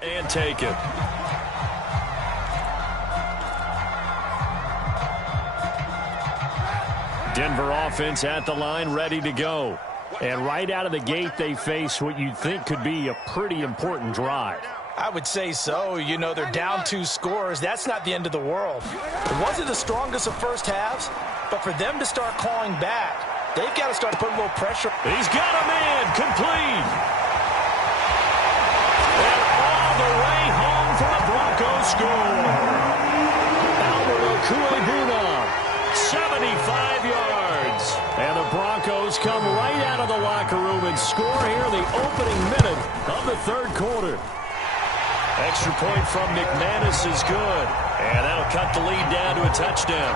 And take it. Denver offense at the line, ready to go. And right out of the gate, they face what you'd think could be a pretty important drive. I would say so. You know, they're down 2 scores. That's not the end of the world. It wasn't the strongest of first halves, but for them to start clawing back, they've got to start putting a little pressure. He's got a man complete. And all the way home for the Broncos score. Alberto Cuelibuna, 75 yards. And the Broncos come right out of the locker room and score here in the opening minute of the third quarter. Extra point from McManus is good. And that'll cut the lead down to a touchdown.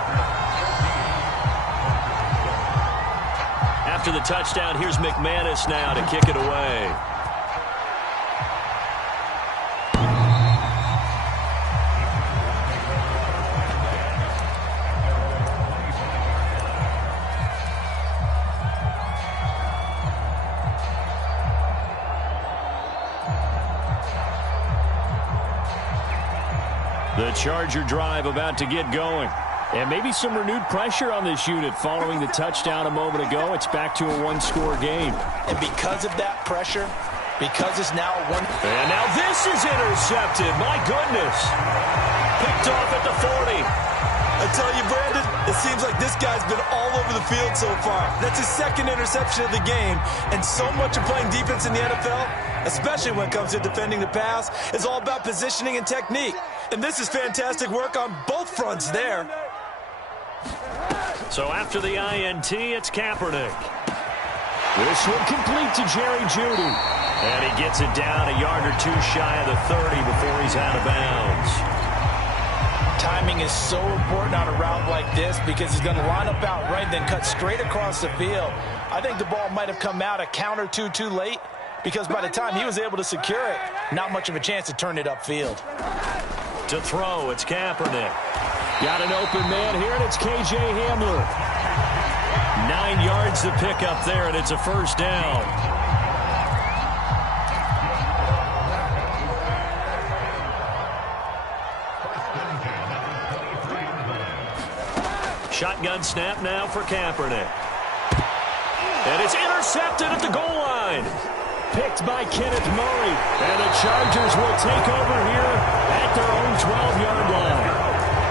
After the touchdown, here's McManus now to kick it away. The Charger drive about to get going. And maybe some renewed pressure on this unit following the touchdown a moment ago. It's back to a one-score game. And because of that pressure, because it's now a one... And now this is intercepted. My goodness. Picked off at the 40. I tell you, Brandon, it seems like this guy's been all over the field so far. That's his second interception of the game. And so much of playing defense in the NFL, especially when it comes to defending the pass, is all about positioning and technique. And this is fantastic work on both fronts there. So after the INT, it's Kaepernick. This one complete to Jerry Jeudy. And he gets it down a yard or two shy of the 30 before he's out of bounds. Timing is so important on a route like this because he's going to line up out right, then cut straight across the field. I think the ball might have come out a count or two too late because by the time he was able to secure it, not much of a chance to turn it upfield. To throw, it's Kaepernick. Got an open man here, and it's K.J. Hamler. 9 yards to pick up there, and it's a first down. Shotgun snap now for Kaepernick. And it's intercepted at the goal line. Picked by Kenneth Murray. And the Chargers will take over here at their own 12-yard line.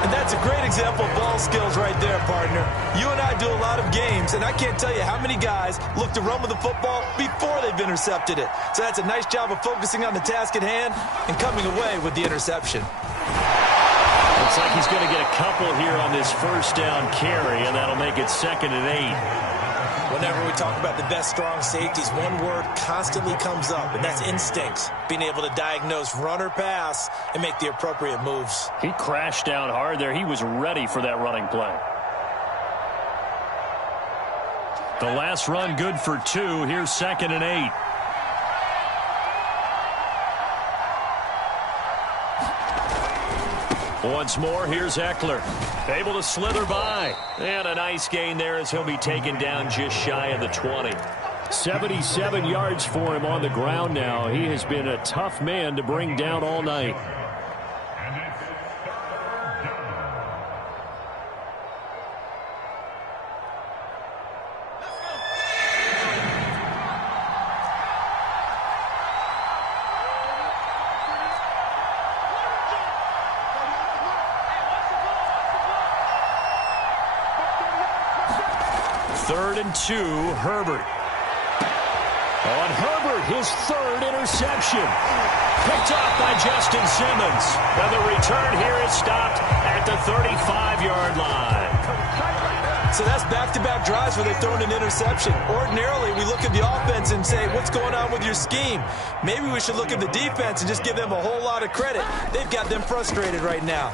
And that's a great example of ball skills right there, partner. You and I do a lot of games, and I can't tell you how many guys look to run with the football before they've intercepted it. So that's a nice job of focusing on the task at hand and coming away with the interception. Looks like he's going to get a couple here on this first down carry, and that'll make it 2nd and 8. Whenever we talk about the best strong safeties, one word constantly comes up, and that's instincts. Being able to diagnose run or pass and make the appropriate moves. He crashed down hard there. He was ready for that running play. The last run good for 2. Here's 2nd and 8. Once more, here's Eckler. Able to slither by. And a nice gain there as he'll be taken down just shy of the 20. 77 yards for him on the ground now. He has been a tough man to bring down all night. Third and 2, Herbert. On Herbert, his 3rd interception. Picked off by Justin Simmons. And the return here is stopped at the 35-yard line. So that's back-to-back drives where they've thrown an interception. Ordinarily, we look at the offense and say, what's going on with your scheme? Maybe we should look at the defense and just give them a whole lot of credit. They've got them frustrated right now.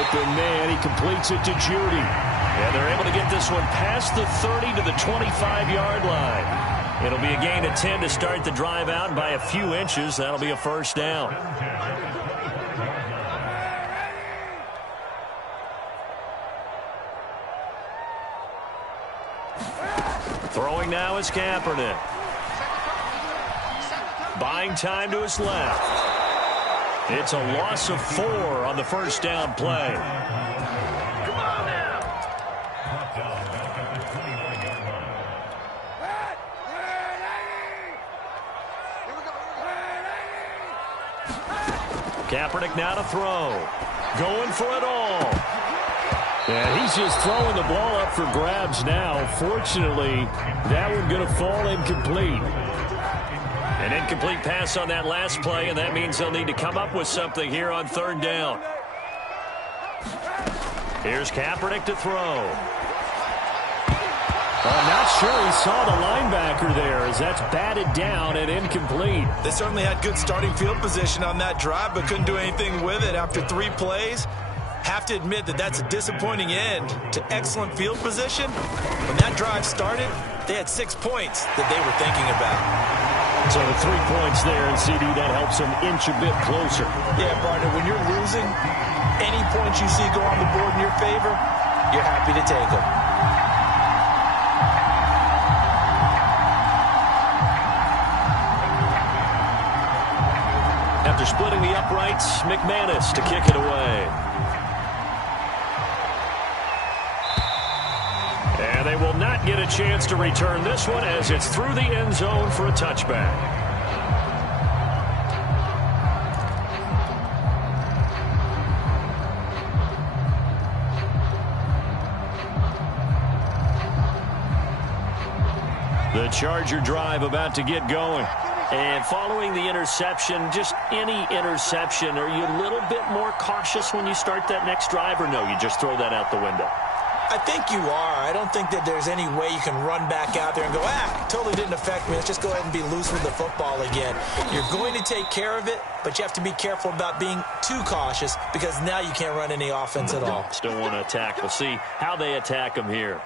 Open man, he completes it to Jeudy. And they're able to get this one past the 30 to the 25-yard line. It'll be a gain of 10 to start the drive out, and by a few inches, that'll be a first down. Throwing now is Kaepernick. Buying time to his left. It's a loss of 4 on the first down play. Come on now. Kaepernick now to throw. Going for it all. And he's just throwing the ball up for grabs now. Fortunately, that one going to fall incomplete. An incomplete pass on that last play, and that means they'll need to come up with something here on third down. Here's Kaepernick to throw. I'm not sure he saw the linebacker there as that's batted down and incomplete. They certainly had good starting field position on that drive, but couldn't do anything with it after 3 plays. Have to admit that that's a disappointing end to excellent field position. When that drive started, they had 6 points that they were thinking about. So the 3 points there, and CD, that helps them inch a bit closer. Yeah, partner, when you're losing, any points you see go on the board in your favor, you're happy to take them. After splitting the uprights, McManus to kick it away. And they will not get a chance to return this one as it's through the end zone for a touchback. The Charger drive about to get going. And following the interception, just any interception, are you a little bit more cautious when you start that next drive, or no, you just throw that out the window? I think you are. I don't think that there's any way you can run back out there and go, totally didn't affect me. Let's just go ahead and be loose with the football again. You're going to take care of it, but you have to be careful about being too cautious because now you can't run any offense at all. Still want to attack. We'll see how they attack them here.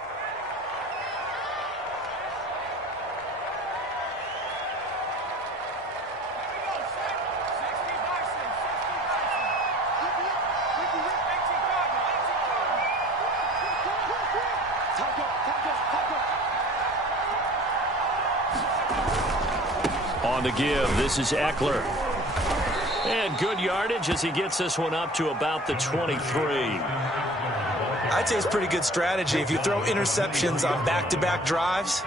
On the give, this is Eckler. And good yardage as he gets this one up to about the 23. I'd say it's pretty good strategy. If you throw interceptions on back-to-back drives,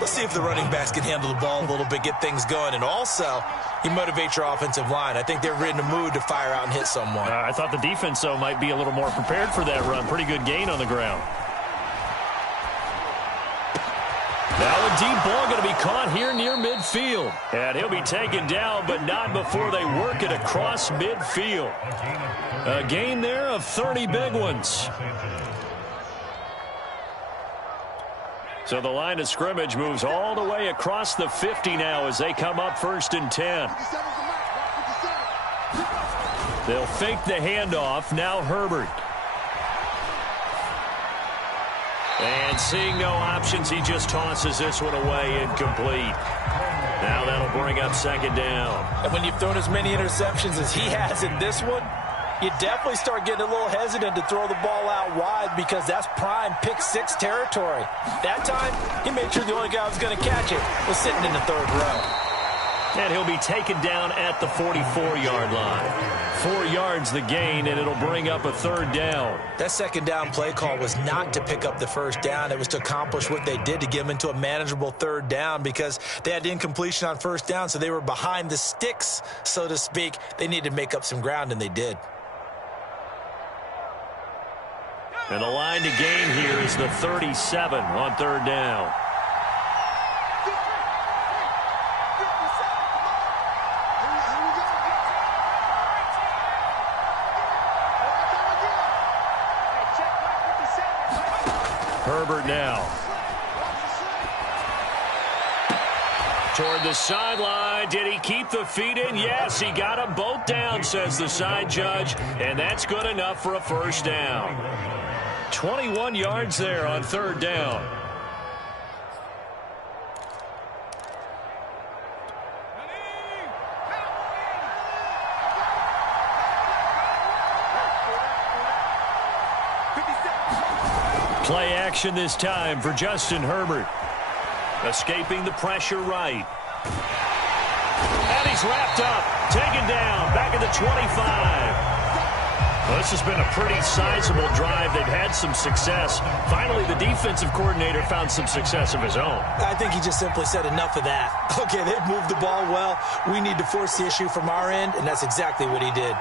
let's see if the running backs can handle the ball a little bit, get things going. And also, you motivate your offensive line. I think they're in the mood to fire out and hit someone. I thought the defense, though, might be a little more prepared for that run. Pretty good gain on the ground. Now a deep ball going to be caught here near midfield. And he'll be taken down, but not before they work it across midfield. A gain there of 30 big ones. So the line of scrimmage moves all the way across the 50 now as they come up 1st and 10. They'll fake the handoff. Now Herbert. And seeing no options, he just tosses this one away, incomplete. Now that'll bring up 2nd down. And when you've thrown as many interceptions as he has in this one, you definitely start getting a little hesitant to throw the ball out wide because that's prime pick 6 territory. That time, he made sure the only guy who was going to catch it was sitting in the 3rd row. And he'll be taken down at the 44-yard line. 4 yards the gain, and it'll bring up a 3rd down. That 2nd down play call was not to pick up the 1st down. It was to accomplish what they did to get them into a manageable 3rd down because they had incompletion on 1st down, so they were behind the sticks, so to speak. They needed to make up some ground, and they did. And the line to gain here is the 37 on 3rd down. Herbert now. Toward the sideline. Did he keep the feet in? Yes, he got them both down, says the side judge. And that's good enough for a 1st down. 21 yards there on 3rd down. Play action this time for Justin Herbert. Escaping the pressure right. And He's wrapped up, taken down, back at the 25. Well, this has been a pretty sizable drive. They've had some success. Finally, the defensive coordinator found some success of his own. I think he just simply said enough of that. Okay, they've moved the ball well. We need to force the issue from our end, and that's exactly what he did.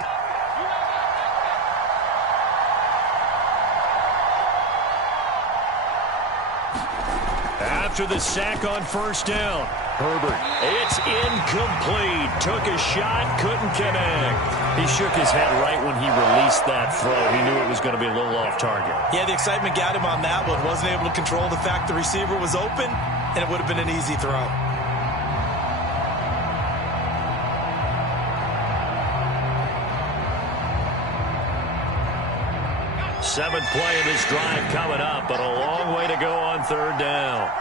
After the sack on first down, Herbert, it's incomplete. Took a shot, couldn't connect. He shook his head right when he released that throw. He knew it was going to be a little off target. Yeah, the excitement got him on that one. Wasn't able to control the fact the receiver was open, and it would have been an easy throw. Seventh play of this drive coming up, but a long way to go on third down.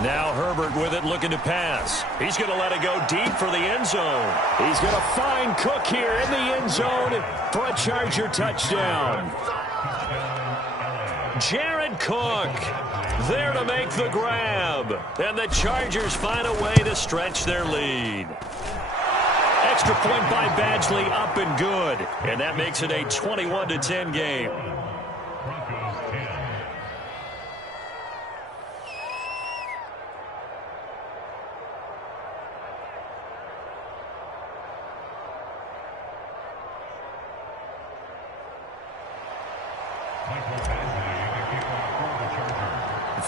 Now Herbert with it, looking to pass. He's going to let it go deep for the end zone. He's going to find Cook here in the end zone for a Charger touchdown. Jared Cook there to make the grab. And the Chargers find a way to stretch their lead. Extra point by Badgley, up and good. And that makes it a 21-10 game.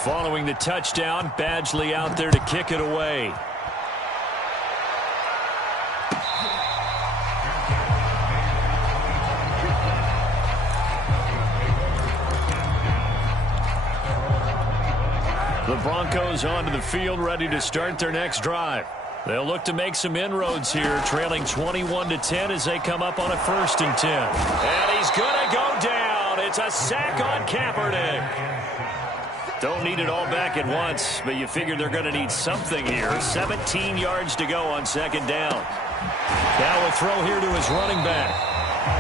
Following the touchdown, Badgley out there to kick it away. The Broncos onto the field, ready to start their next drive. They'll look to make some inroads here, trailing 21-10 as they come up on a 1st and 10. And he's going to go down. It's a sack on Kaepernick. Don't need it all back at once, but you figure they're going to need something here. 17 yards to go on 2nd down. Now a throw here to his running back.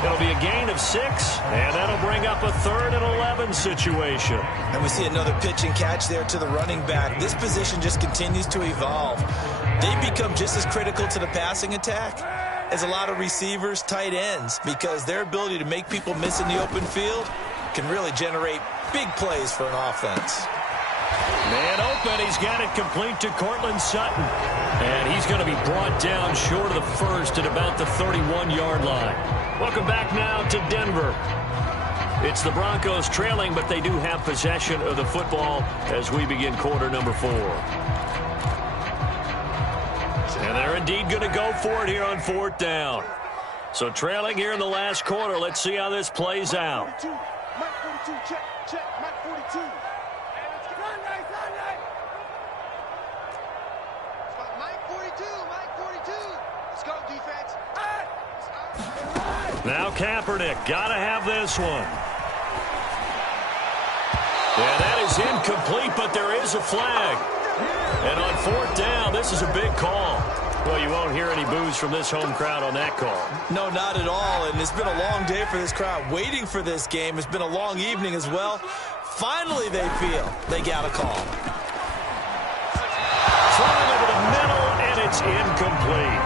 It'll be a gain of 6, and that'll bring up a 3rd and 11 situation. And we see another pitch and catch there to the running back. This position just continues to evolve. They become just as critical to the passing attack as a lot of receivers, tight ends, because their ability to make people miss in the open field can really generate big plays for an offense. Man open, he's got it complete to Cortland Sutton. And he's going to be brought down short of the 1st at about the 31-yard line. Welcome back now to Denver. It's the Broncos trailing, but they do have possession of the football as we begin quarter number 4. And they're indeed going to go for it here on 4th down. So trailing here in the last quarter, let's see how this plays out. Mike 42, check, Mike 42. Mike 42, Mike 42. Let's go, defense. Now Kaepernick, gotta have this one. And that is incomplete, but there is a flag. And on 4th down, this is a big call. Well, you won't hear any boos from this home crowd on that call. No, not at all. And it's been a long day for this crowd waiting for this game. It's been a long evening as well. Finally, they feel they got a call. Throwing over the middle, and it's incomplete.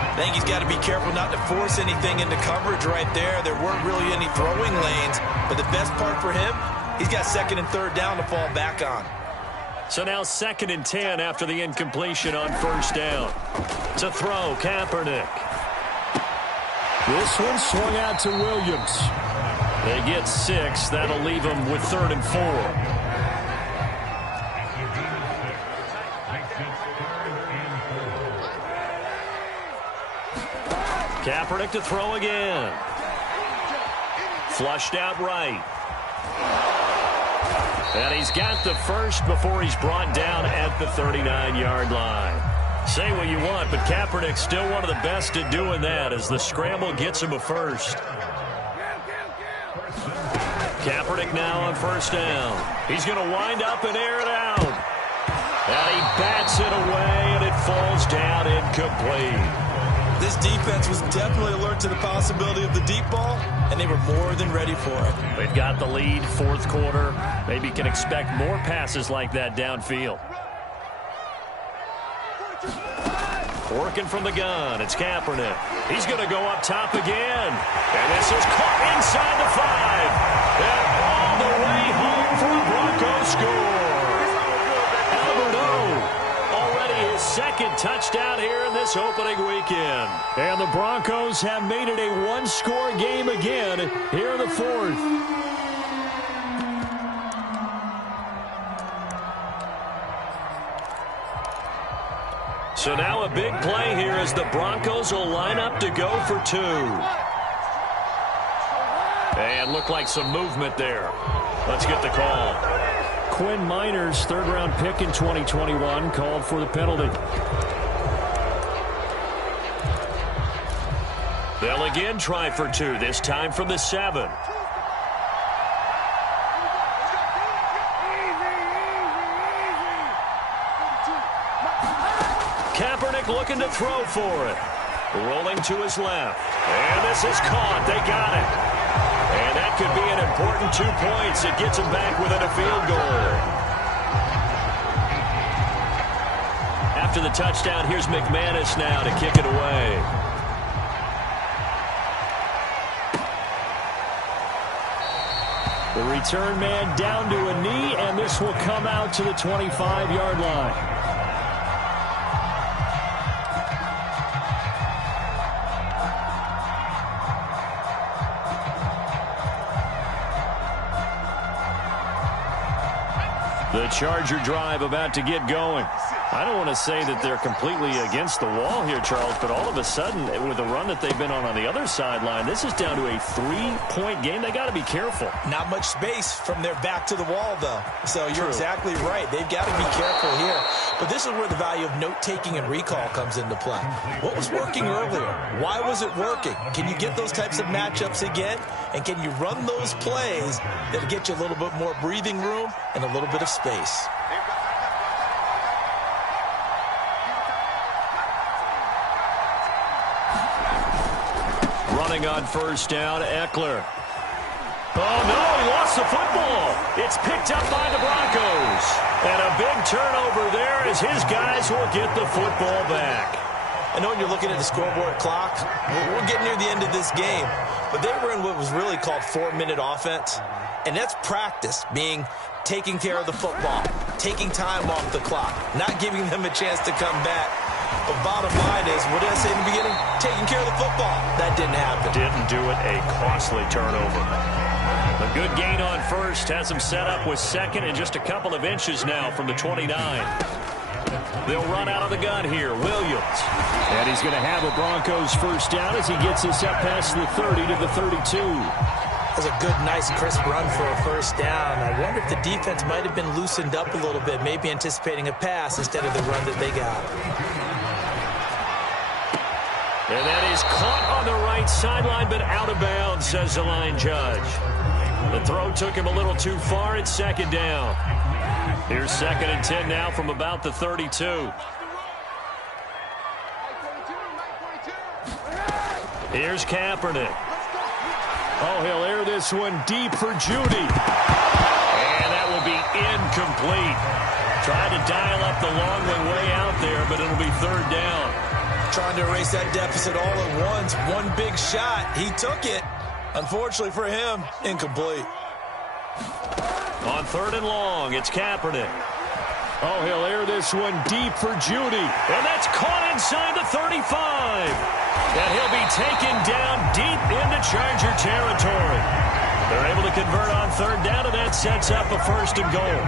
I think he's got to be careful not to force anything into coverage right there. There weren't really any throwing lanes. But the best part for him, he's got 2nd and 3rd down to fall back on. So now 2nd and 10 after the incompletion on 1st down. To throw, Kaepernick. This one swung out to Williams. They get 6. That'll leave them with 3rd and 4. Kaepernick to throw again. Flushed out right. And he's got the 1st before he's brought down at the 39-yard line. Say what you want, but Kaepernick's still one of the best at doing that as the scramble gets him a 1st. Kaepernick now on 1st down. He's going to wind up and air it out. And he bats it away, and it falls down incomplete. This defense was definitely alert to the possibility of the deep ball, and they were more than ready for it. They've got the lead, fourth quarter. Maybe can expect more passes like that downfield. Working from the gun, it's Kaepernick. He's going to go up top again. And this is caught inside the 5. And all the way home for a Broncos score. Albert O, already his second touchdown here in this opening weekend. And the Broncos have made it a one-score game again here in the fourth. So now a big play here as the Broncos will line up to go for 2. And look like some movement there. Let's get the call. Quinn Miners, third-round pick in 2021, called for the penalty. They'll again try for 2, this time from the 7. Kaepernick looking to throw for it. Rolling to his left. And this is caught. They got it. And that could be an important 2 points. It gets them back within a field goal. After the touchdown, here's McManus now to kick it away. The return man down to a knee, and this will come out to the 25-yard line. The Charger drive about to get going. I don't want to say that they're completely against the wall here, Charles, but all of a sudden, with the run that they've been on the other sideline, this is down to a 3-point game. They got to be careful. Not much space from their back to the wall, though. So you're exactly right. They've got to be careful here. But this is where the value of note-taking and recall comes into play. What was working earlier? Why was it working? Can you get those types of matchups again? And can you run those plays that get you a little bit more breathing room and a little bit of space? Running on first down, Eckler. Oh, no, he lost the football. It's picked up by the Broncos. And a big turnover there as his guys will get the football back. I know when you're looking at the scoreboard clock, we're getting near the end of this game. But they were in what was really called 4-minute offense. And that's practice, meaning taking care of the football, taking time off the clock, not giving them a chance to come back. But bottom line is, what did I say in the beginning? Taking care of the football. That didn't happen. Didn't do it. A costly turnover. A good gain on first has him set up with second and just a couple of inches now from the 29. They'll run out of the gun here. Williams. And he's going to have a Broncos first down as he gets this up past the 30 to the 32. That's a good, nice, crisp run for a first down. I wonder if the defense might have been loosened up a little bit, maybe anticipating a pass instead of the run that they got. And that is caught on the right sideline, but out of bounds, says the line judge. The throw took him a little too far. It's second down. Here's 2nd and 10 now from about the 32. Here's Kaepernick. Oh, he'll air this one deep for Judy. And that will be incomplete. Tried to dial up the long way out there, but it'll be third down. Trying to erase that deficit all at once. One big shot. He took it. Unfortunately for him, incomplete. On 3rd and long, it's Kaepernick. Oh, he'll air this one deep for Judy. And that's caught inside the 35. And he'll be taken down deep into Charger territory. They're able to convert on 3rd down, and that sets up a 1st and goal.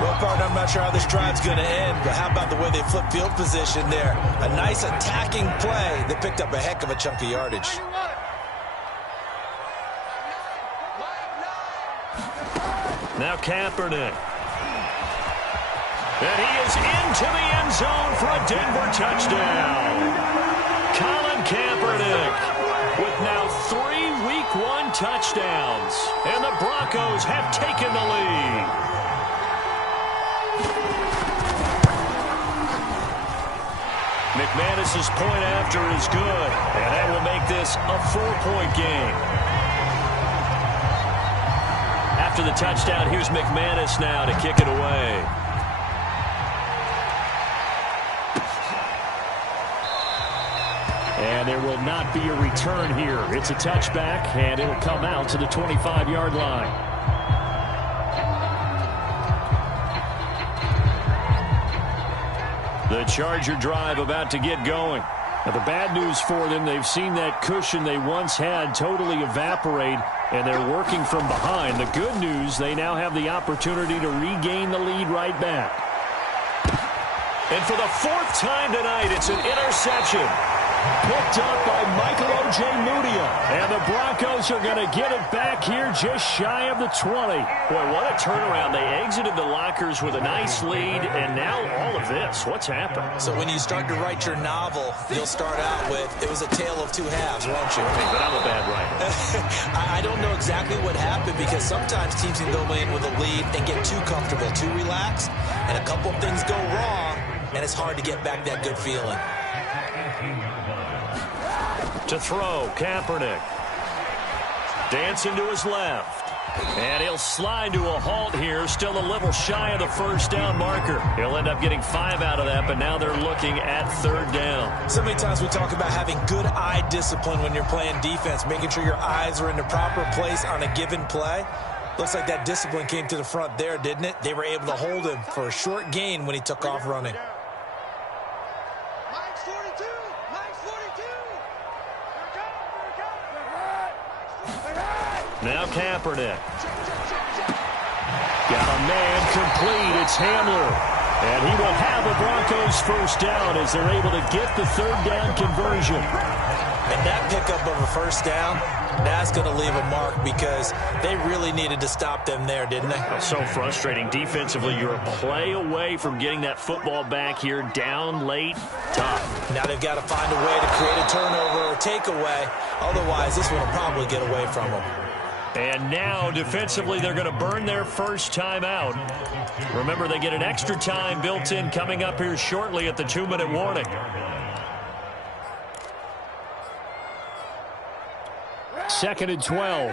Well, partner, I'm not sure how this drive's going to end, but how about the way they flip field position there? A nice attacking play that picked up a heck of a chunk of yardage. Now Kaepernick. And he is into the end zone for a Denver touchdown. Colin Kaepernick with now 3 Week 1 touchdowns. And the Broncos have taken the lead. McManus's point after is good, and that will make this a 4-point game. After the touchdown, here's McManus now to kick it away. And there will not be a return here. It's a touchback, and it'll come out to the 25-yard line. The Charger drive about to get going. Now, the bad news for them, they've seen that cushion they once had totally evaporate, and they're working from behind. The good news, they now have the opportunity to regain the lead right back. And for the 4th time tonight, it's an interception. Picked up by Michael Ojemudia. And the Broncos are going to get it back here just shy of the 20. Boy, what a turnaround. They exited the lockers with a nice lead, and now all of this. What's happened? So when you start to write your novel, you'll start out with, it was a tale of two halves, won't you? Okay, but I'm a bad writer. I don't know exactly what happened, because sometimes teams can go in with a lead and get too comfortable, too relaxed, and a couple of things go wrong, and it's hard to get back that good feeling. To throw, Kaepernick. Dancing to his left. And he'll slide to a halt here, still a little shy of the first down marker. He'll end up getting 5 out of that, but now they're looking at 3rd down. So many times we talk about having good eye discipline when you're playing defense, making sure your eyes are in the proper place on a given play. Looks like that discipline came to the front there, didn't it? They were able to hold him for a short gain when he took off running. Now Kaepernick. Got a man complete. It's Hamler. And he will have the Broncos 1st down as they're able to get the 3rd down conversion. And that pickup of a 1st down, that's going to leave a mark, because they really needed to stop them there, didn't they? That's so frustrating. Defensively, you're a play away from getting that football back here, down late, tough. Now they've got to find a way to create a turnover or takeaway. Otherwise, this one will probably get away from them. And now, defensively, they're going to burn their first time out. Remember, they get an extra time built in coming up here shortly at the 2-minute warning. Second and 12.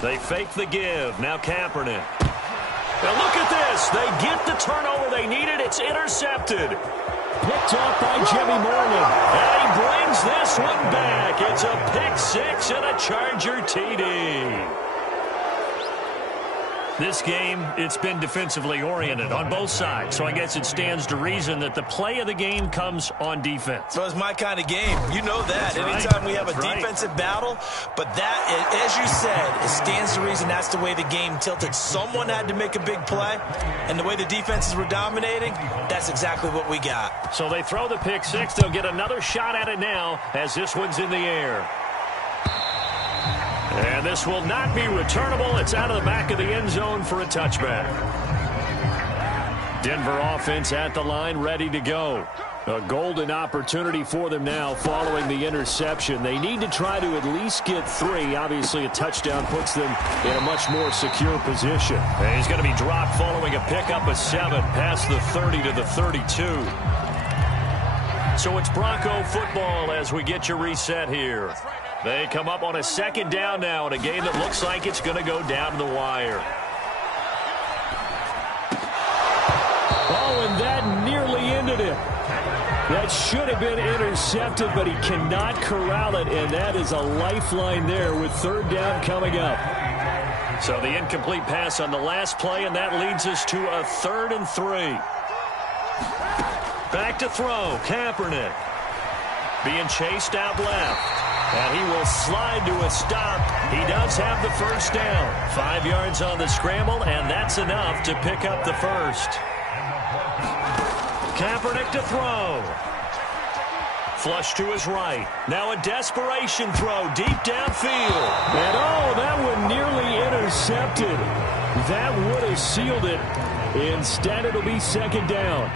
They fake the give. Now Kaepernick. Now look at this. They get the turnover they needed. It's intercepted. Picked up by Jimmy Morgan. And he brings this one back. It's a pick 6 and a Charger TD. This game, it's been defensively oriented on both sides, so I guess it stands to reason that the play of the game comes on defense. So it's my kind of game. You know that. That's Anytime we have a right. defensive battle, but that, as you said, it stands to reason that's the way the game tilted. Someone had to make a big play, and the way the defenses were dominating, that's exactly what we got. So they throw the pick 6. They'll get another shot at it now as this one's in the air. And this will not be returnable. It's out of the back of the end zone for a touchback. Denver offense at the line, ready to go. A golden opportunity for them now following the interception. They need to try to at least get 3. Obviously, a touchdown puts them in a much more secure position. And he's going to be dropped following a pickup of 7 past the 30 to the 32. So it's Bronco football as we get you reset here. They come up on a 2nd down now in a game that looks like it's going to go down to the wire. Oh, and that nearly ended it. That should have been intercepted, but he cannot corral it, and that is a lifeline there with 3rd down coming up. So the incomplete pass on the last play, and that leads us to a 3rd and 3. Back to throw, Kaepernick. Being chased out left. And he will slide to a stop. He does have the 1st down. 5 yards on the scramble, and that's enough to pick up the 1st. Kaepernick to throw. Flush to his right. Now a desperation throw deep downfield. And oh, that one nearly intercepted. That would have sealed it. Instead, it'll be 2nd down.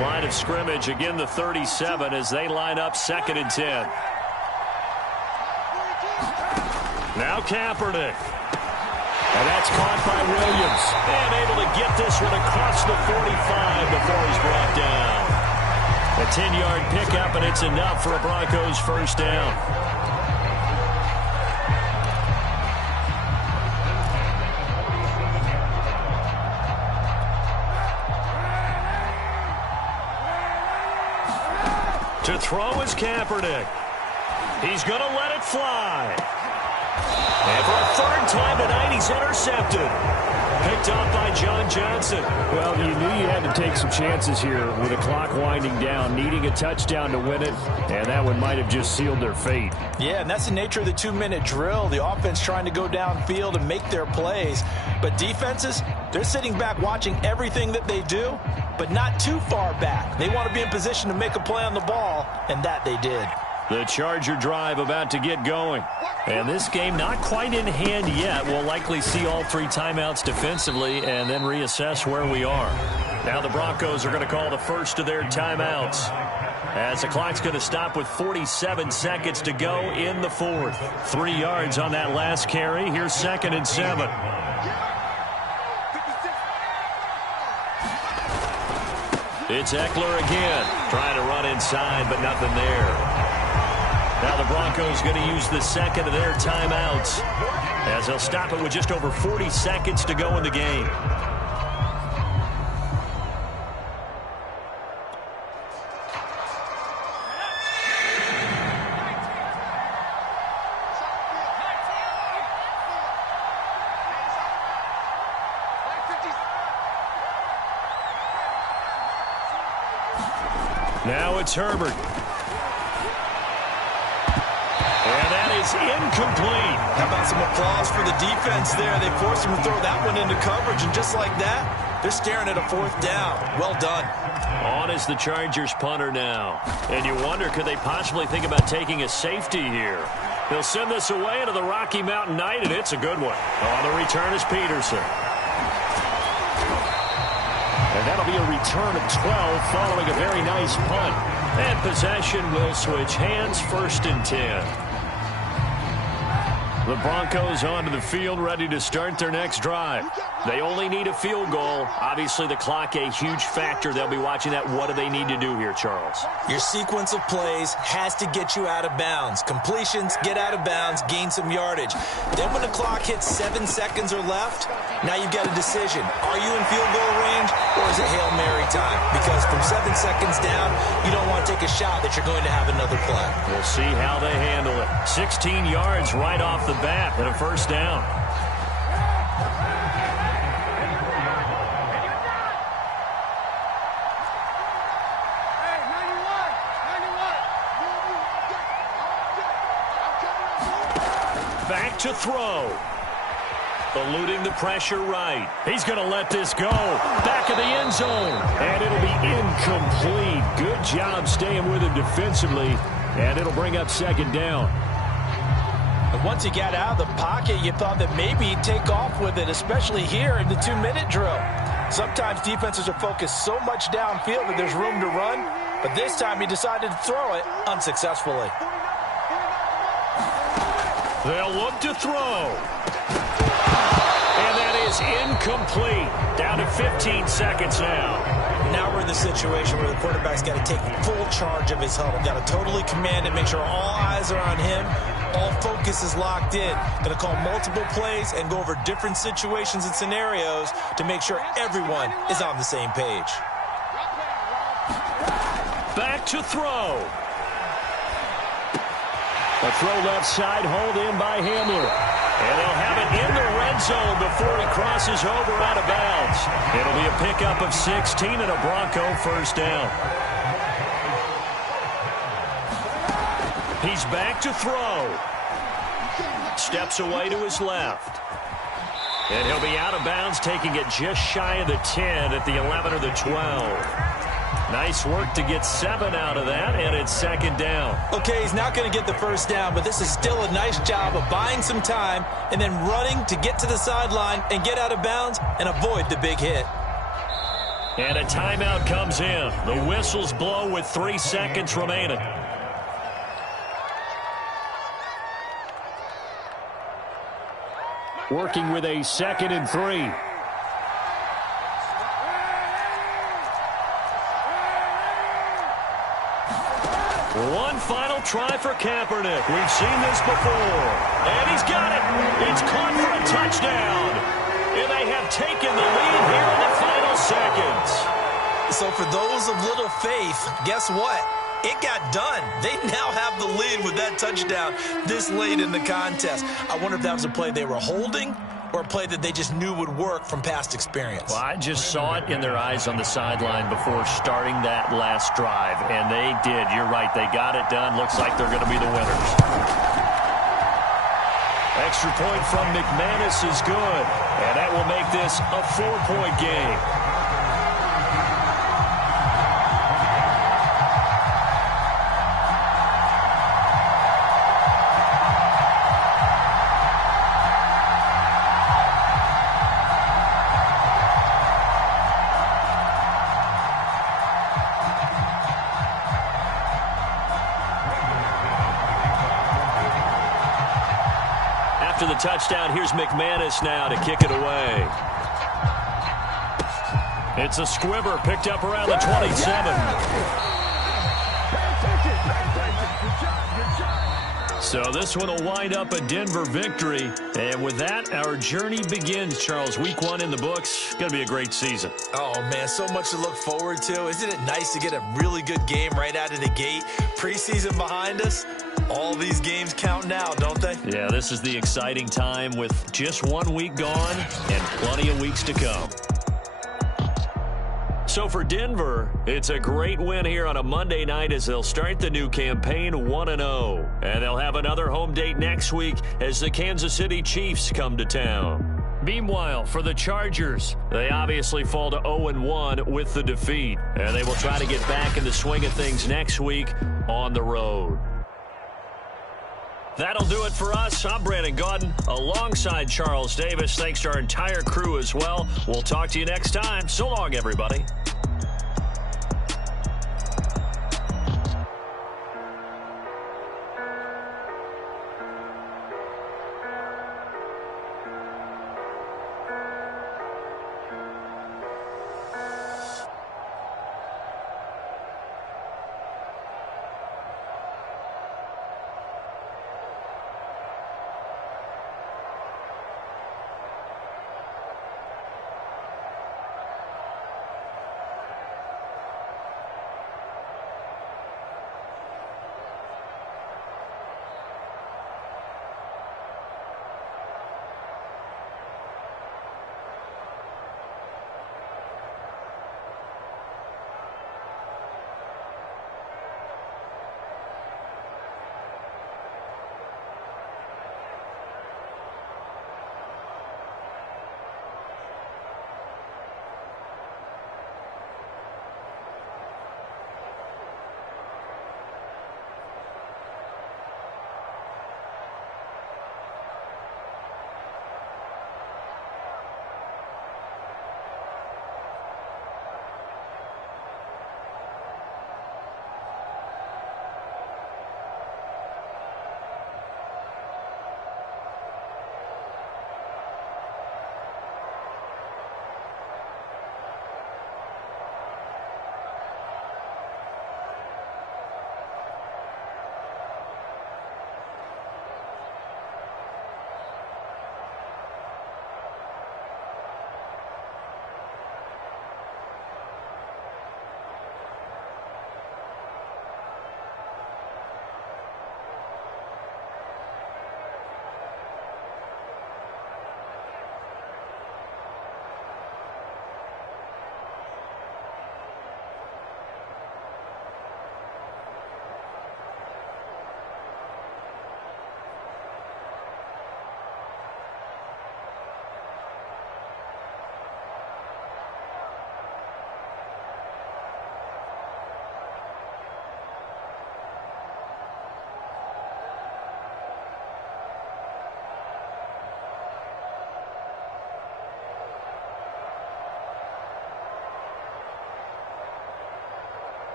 Line of scrimmage, again the 37 as they line up 2nd and 10. Now Kaepernick. And that's caught by Williams. And able to get this one across the 45 before he's brought down. A 10-yard pickup, and it's enough for a Broncos first down. To throw is Kaepernick. He's going to let it fly. And for a third time tonight, he's intercepted. Picked off by John Johnson. Well, you knew you had to take some chances here with the clock winding down, needing a touchdown to win it, and that one might have just sealed their fate. Yeah, and that's the nature of the 2-minute drill. The offense trying to go downfield and make their plays. But defenses, they're sitting back watching everything that they do, but not too far back. They want to be in position to make a play on the ball, and that they did. The Charger drive about to get going. And this game not quite in hand yet. We'll likely see all 3 timeouts defensively and then reassess where we are. Now the Broncos are going to call the first of their timeouts, as the clock's going to stop with 47 seconds to go in the fourth. 3 yards on that last carry. Here's 2nd and 7. It's Eckler again, trying to run inside, but nothing there. Now the Broncos going to use the second of their timeouts, as they'll stop it with just over 40 seconds to go in the game. Now it's Herbert. And that is incomplete. How about some applause for the defense there? They forced him to throw that one into coverage, and just like that, they're staring at a 4th down. Well done. On is the Chargers punter now. And you wonder, could they possibly think about taking a safety here? They'll send this away into the Rocky Mountain night, and it's a good one. On the return is Peterson. And that'll be a return of 12 following a very nice punt. And possession will switch hands, 1st and 10. The Broncos onto the field, ready to start their next drive. They only need a field goal. Obviously, the clock a huge factor. They'll be watching that. What do they need to do here, Charles? Your sequence of plays has to get you out of bounds. Completions, get out of bounds, gain some yardage. Then when the clock hits 7 seconds or left, now you've got a decision. Are you in field goal range, or is it Hail Mary time? Because from 7 seconds down, you don't want to take a shot that you're going to have another play. We'll see how they handle it. 16 yards right off the bat and a 1st down. Back to throw. Eluding the pressure right. He's going to let this go. Back of the end zone. And it'll be incomplete. Good job staying with him defensively. And it'll bring up 2nd down. Once he got out of the pocket, you thought that maybe he'd take off with it, especially here in the 2-minute drill. Sometimes defenses are focused so much downfield that there's room to run, but this time he decided to throw it unsuccessfully. They'll look to throw. And that is incomplete. Down to 15 seconds now. Now we're in the situation where the quarterback's got to take full charge of his huddle. Got to totally command it, make sure all eyes are on him. All focus is locked in. Going to call multiple plays and go over different situations and scenarios to make sure everyone is on the same page. Back to throw. A throw left side, hold in by Hamler. And they'll have it in the red zone before he crosses over out of bounds. It'll be a pickup of 16 and a Bronco 1st down. He's back to throw. Steps away to his left. And he'll be out of bounds, taking it just shy of the 10 at the 11 or the 12. Nice work to get 7 out of that, and it's 2nd down. Okay, he's not going to get the 1st down, but this is still a nice job of buying some time and then running to get to the sideline and get out of bounds and avoid the big hit. And a timeout comes in. The whistles blow with 3 seconds remaining. Working with a 2nd and 3. One final try for Kaepernick. We've seen this before. And he's got it. It's caught for a touchdown. And they have taken the lead here in the final seconds. So for those of little faith, guess what? It got done. They now have the lead with that touchdown this late in the contest. I wonder if that was a play they were holding or a play that they just knew would work from past experience. Well, I just saw it in their eyes on the sideline before starting that last drive, and they did. You're right. They got it done. Looks like they're going to be the winners. Extra point from McManus is good, and that will make this a 4-point game. After the touchdown, here's McManus now to kick it away. It's a squibber picked up around the 27. So this one will wind up a Denver victory. And with that, our journey begins, Charles. Week 1 in the books. Going to be a great season. Oh, man, so much to look forward to. Isn't it nice to get a really good game right out of the gate? Preseason behind us. All these games count now, don't they? Yeah, this is the exciting time with just 1 week gone and plenty of weeks to come. So for Denver, it's a great win here on a Monday night as they'll start the new campaign 1-0. And they'll have another home date next week as the Kansas City Chiefs come to town. Meanwhile, for the Chargers, they obviously fall to 0-1 with the defeat. And they will try to get back in the swing of things next week on the road. That'll do it for us. I'm Brandon Gaudin alongside Charles Davis. Thanks to our entire crew as well. We'll talk to you next time. So long, everybody.